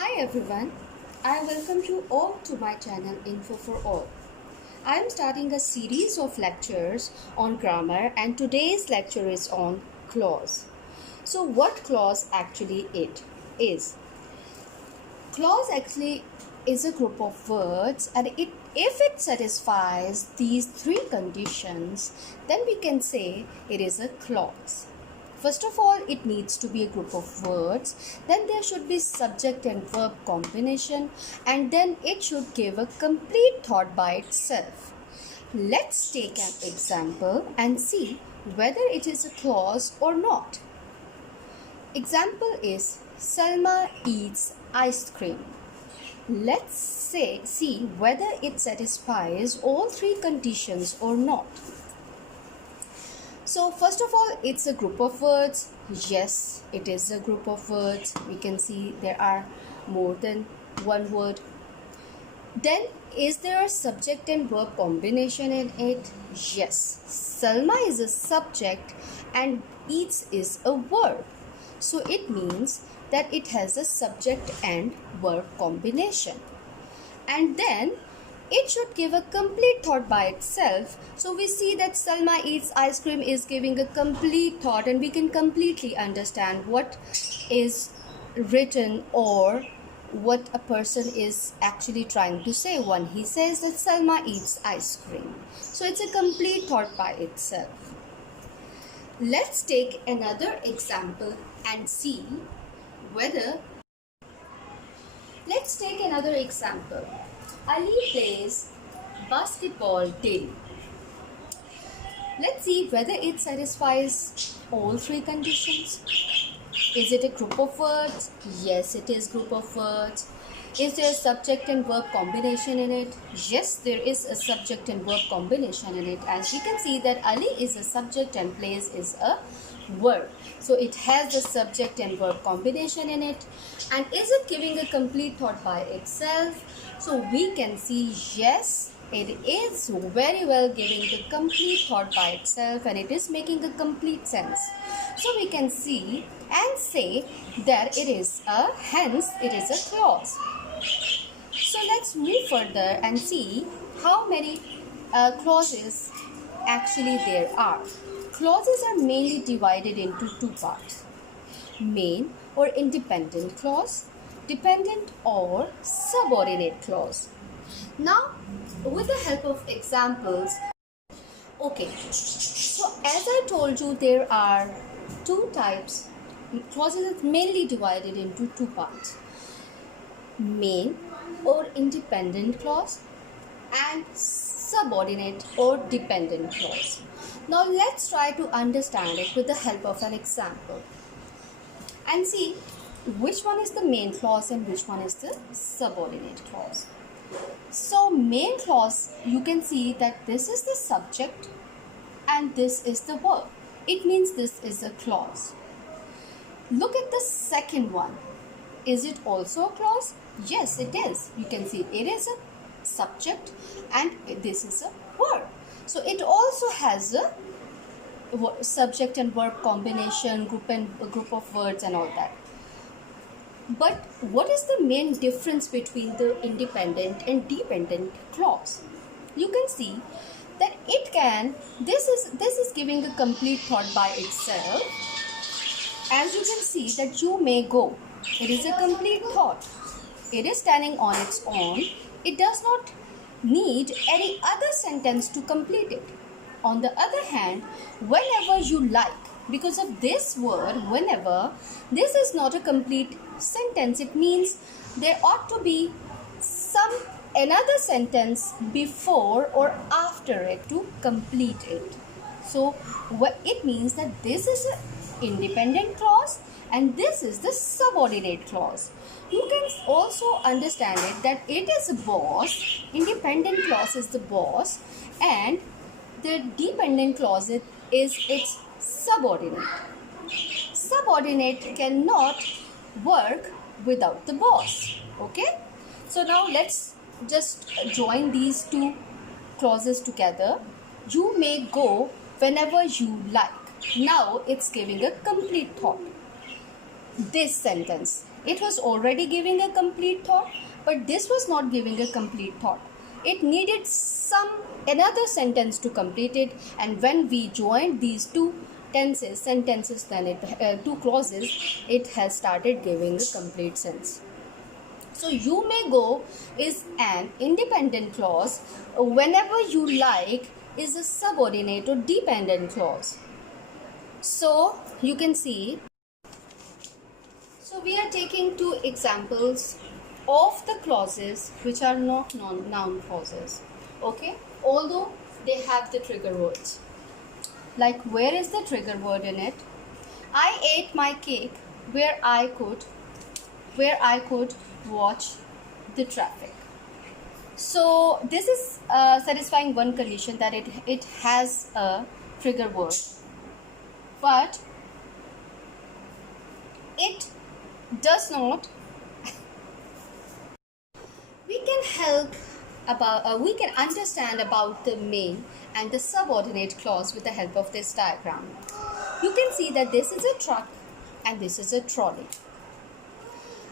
Hi everyone, I welcome you all to my channel Info for All. I am starting a series of lectures on grammar and today's lecture is on clause. So what clause actually it is? Clause actually is a group of words and if it satisfies these three conditions, then we can say it is a clause. First of all, it needs to be a group of words, then there should be subject and verb combination, and then it should give a complete thought by itself. Let's take an example and see whether it is a clause or not. Example is Salma eats ice cream. Let's see whether it satisfies all three conditions or not. So first of all, it's a group of words. Yes, it is a group of words. We can see there are more than one word. Then, is there a subject and verb combination in it? Yes, Salma is a subject and eats is a verb. So it means that it has a subject and verb combination. And then it should give a complete thought by itself. So we see that Salma eats ice cream is giving a complete thought, and we can completely understand what is written or what a person is actually trying to say when he says that Salma eats ice cream. So it's a complete thought by itself. Let's take another example and see whether. Let's take another example. Ali plays basketball daily. Let's see whether it satisfies all three conditions. Is it a group of words? Yes, it is group of words. Is there a subject and verb combination in it? Yes, there is a subject and verb combination in it. As we can see that Ali is a subject and plays is a verb. So it has the subject and verb combination in it. And is it giving a complete thought by itself? So we can see yes, it is very well giving the complete thought by itself and it is making a complete sense. So we can see and say that it is hence it is a clause. So let's move further and see how many clauses actually there are. Clauses are mainly divided into two parts: main or independent clause, dependent or subordinate clause. Now, with the help of examples, okay, so as I told you, there are two types. Clauses are mainly divided into two parts: main or independent clause and subordinate or dependent clause. Now let's try to understand it with the help of an example and see which one is the main clause and which one is the subordinate clause. So main clause, you can see that this is the subject and this is the verb. It means this is a clause. Look at the second one. Is it also a clause? Yes, it is. You can see it is a subject and this is a verb. So it also has a subject and verb combination, group of words and all that. But what is the main difference between the independent and dependent clause? You can see that this is giving a complete thought by itself. As you can see that you may go. It is a complete thought. It is standing on its own. It does not need any other sentence to complete it. On the other hand, whenever you like, because of this word, whenever, this is not a complete sentence. It means there ought to be another sentence before or after it to complete it. So it means that this is an independent clause and this is the subordinate clause. You can also understand it that it is a boss. Independent clause is the boss and the dependent clause is its subordinate. Subordinate cannot work without the boss. Okay? So now let's just join these two clauses together. You may go whenever you like. Now it's giving a complete thought. this sentence. It was already giving a complete thought, but this was not giving a complete thought. It needed another sentence to complete it, and when we joined these two sentences, then two clauses, it has started giving a complete sense. So you may go is an independent clause whenever you like is a subordinate or dependent clause. So you can see, so we are taking two examples of the clauses which are not noun clauses, okay, although they have the trigger words. Like, where is the trigger word in it? I ate my cake where I could watch the traffic. So this is satisfying one condition, that it has a trigger word, but it does not. We can understand about the main and the subordinate clause with the help of this diagram. You can see that this is a truck and this is a trolley.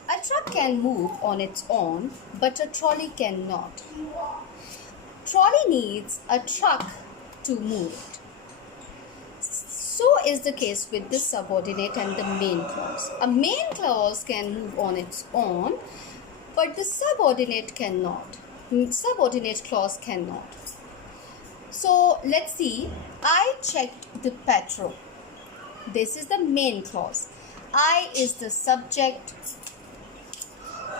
A truck can move on its own, but a trolley cannot. Trolley needs a truck to move it. So is the case with the subordinate and the main clause. A main clause can move on its own, but the subordinate cannot. Subordinate clause cannot. So let's see. I checked the petrol. This is the main clause. I is the subject.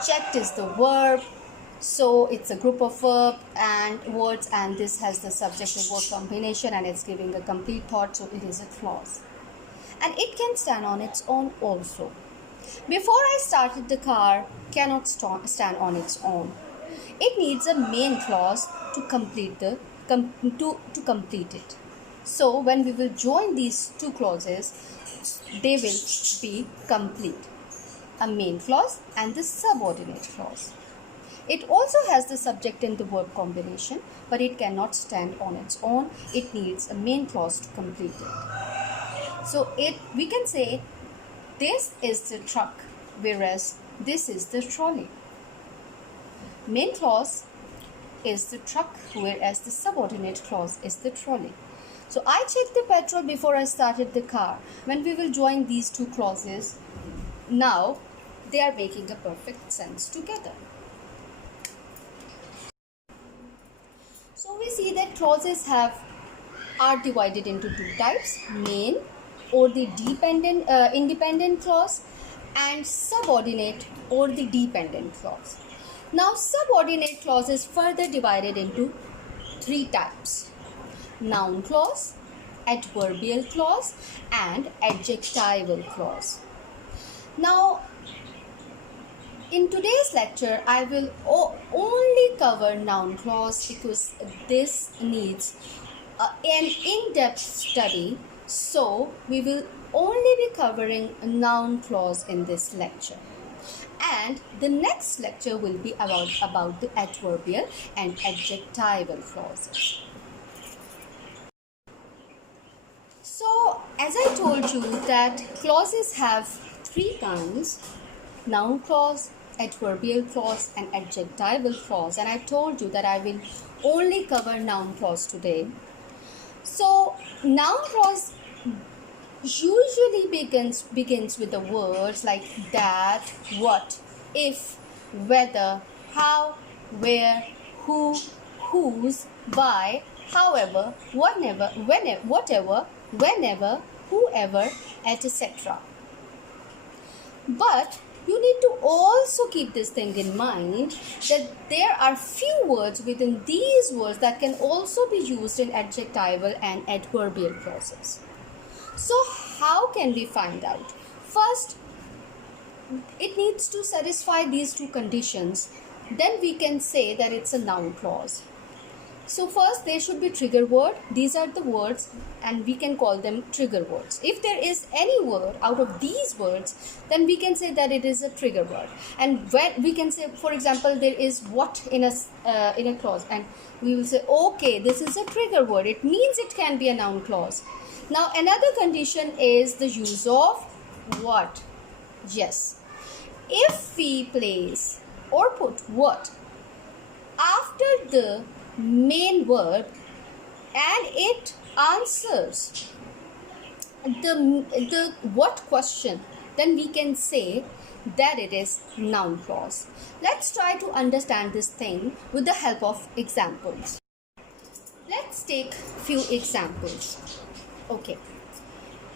Checked is the verb. So it's a group of words, and this has the subject and verb combination, and it's giving a complete thought, so it is a clause. And it can stand on its own also. Before I started the car cannot stand on its own. It needs a main clause to complete complete it. So when we will join these two clauses, they will be complete. A main clause and the subordinate clause. It also has the subject and the verb combination, but it cannot stand on its own. It needs a main clause to complete it. So we can say this is the truck, whereas this is the trolley. Main clause is the truck, whereas the subordinate clause is the trolley. So I checked the petrol before I started the car. When we will join these two clauses, now they are making a perfect sense together. So we see that clauses are divided into two types: main or the independent clause, and subordinate or the dependent clause. Now subordinate clause is further divided into three types: noun clause, adverbial clause, and adjectival clause. Now in today's lecture, I will only cover noun clause because this needs an in-depth study. So we will only be covering a noun clause in this lecture. And the next lecture will be about the adverbial and adjectival clauses. So as I told you that clauses have three kinds: noun clause, adverbial clause, and adjectival clause, and I told you that I will only cover noun clause today. So noun clause usually begins with the words like that, what, if, whether, how, where, who, whose, why, however, whenever, whenever, whoever, etc. But you need to also keep this thing in mind that there are few words within these words that can also be used in adjectival and adverbial clauses. So how can we find out? First, it needs to satisfy these two conditions. Then we can say that it's a noun clause. So first, there should be trigger word. These are the words, and we can call them trigger words. If there is any word out of these words, then we can say that it is a trigger word. And when we can say, for example, there is what in a clause, and we will say, okay, this is a trigger word. It means it can be a noun clause. Now another condition is the use of what. Yes. If we place or put what after the main verb and it answers the what question, then we can say that it is noun clause. Let's try to understand this thing with the help of examples. Let's take few examples. Okay,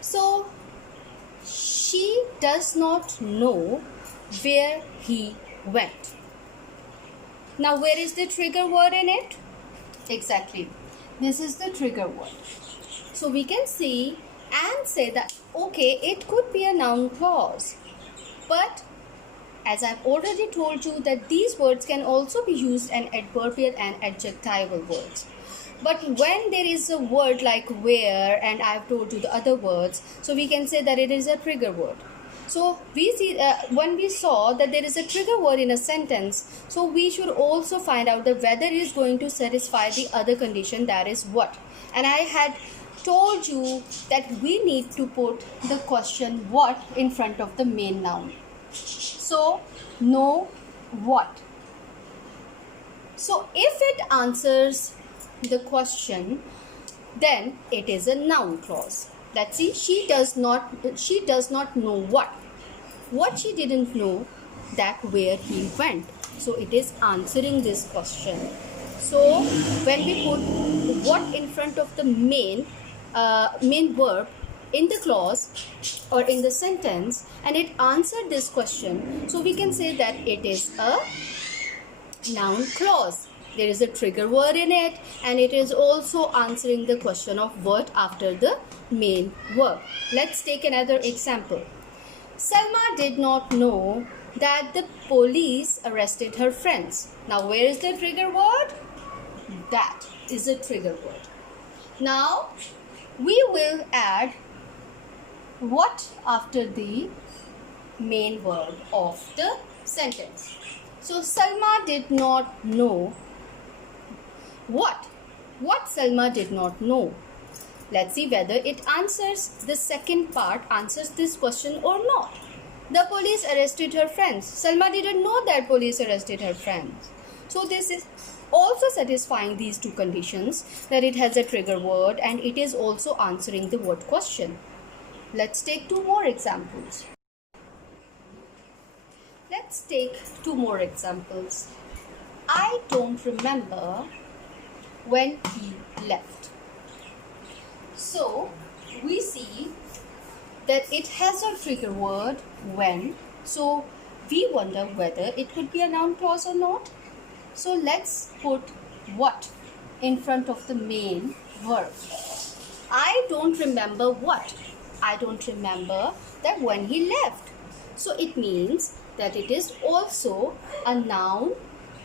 so she does not know where he went. Now where is the trigger word in it? Exactly, this is the trigger word. So we can see and say that okay, it could be a noun clause, but as I've already told you that these words can also be used in adverbial and adjectival words. But when there is a word like where and I've told you the other words, so we can say that it is a trigger word. So we see when we saw that there is a trigger word in a sentence, so we should also find out that whether it is going to satisfy the other condition, that is what. And I had told you that we need to put the question what in front of the main noun. So know what. So if it answers the question, then it is a noun clause. Let's see, she does not know what she didn't know, that where he went. So it is answering this question. So when we put what in front of the main verb in the clause or in the sentence and it answered this question, so we can say that it is a noun clause. There is a trigger word in it and it is also answering the question of what after the main verb. Let's take another example. Salma did not know that the police arrested her friends. Now where is the trigger word? That is a trigger word. Now we will add what after the main verb of the sentence. So Salma did not know what Salma did not know. Let's see whether it answers, the second part answers this question or not. The police arrested her friends. Salma didn't know that police arrested her friends. So this is also satisfying these two conditions, that it has a trigger word and it is also answering the what question. Let's take two more examples. Let's take two more examples. I don't remember when he left. So we see that it has a trigger word when. So we wonder whether it could be a noun clause or not. So let's put what in front of the main verb. I don't remember what. I don't remember that when he left. So it means that it is also a noun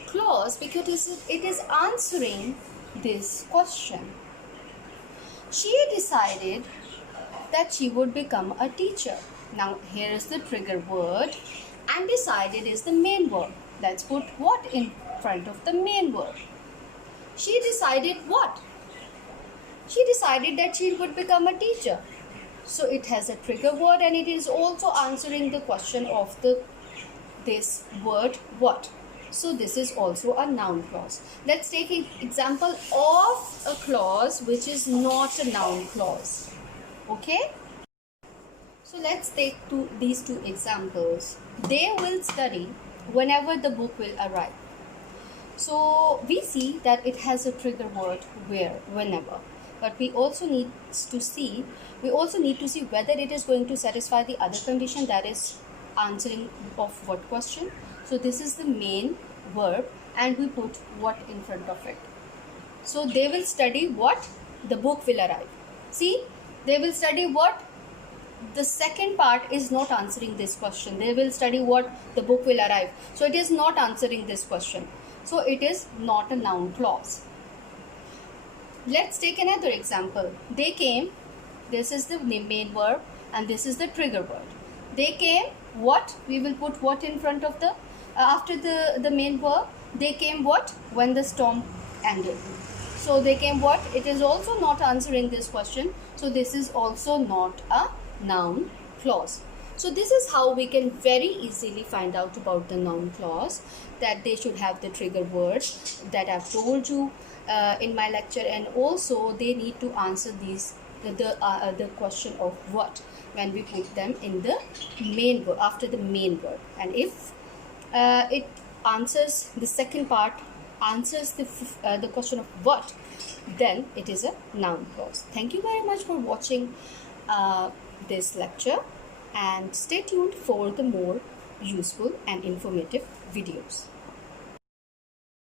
clause because it is answering this question. She decided that she would become a teacher. Now here is the trigger word and decided is the main verb. Let's put what in front of the main verb. She decided what? She decided that she would become a teacher. So it has a trigger word and it is also answering the question of this word what. So this is also a noun clause. Let's take an example of a clause which is not a noun clause. Okay? So let's take these two examples. They will study whenever the book will arrive. So we see that it has a trigger word where, whenever. But we also need to see whether it is going to satisfy the other condition, that is answering of what question. So this is the main verb and we put what in front of it. So they will study what? The book will arrive. See, they will study what? The second part is not answering this question. They will study what? The book will arrive. So it is not answering this question. So it is not a noun clause. Let's take another example. They came. This is the main verb and this is the trigger word. They came what? We will put what in front of the after the main verb. They came what? When the storm ended. So they came what? It is also not answering this question. So this is also not a noun clause. So this is how we can very easily find out about the noun clause, that they should have the trigger words that I've told you in my lecture, and also they need to answer the question of what when we put them in the main verb, after the main verb. And if it answers, the second part answers the question of what, then it is a noun clause. Thank you very much for watching this lecture, and stay tuned for the more useful and informative videos.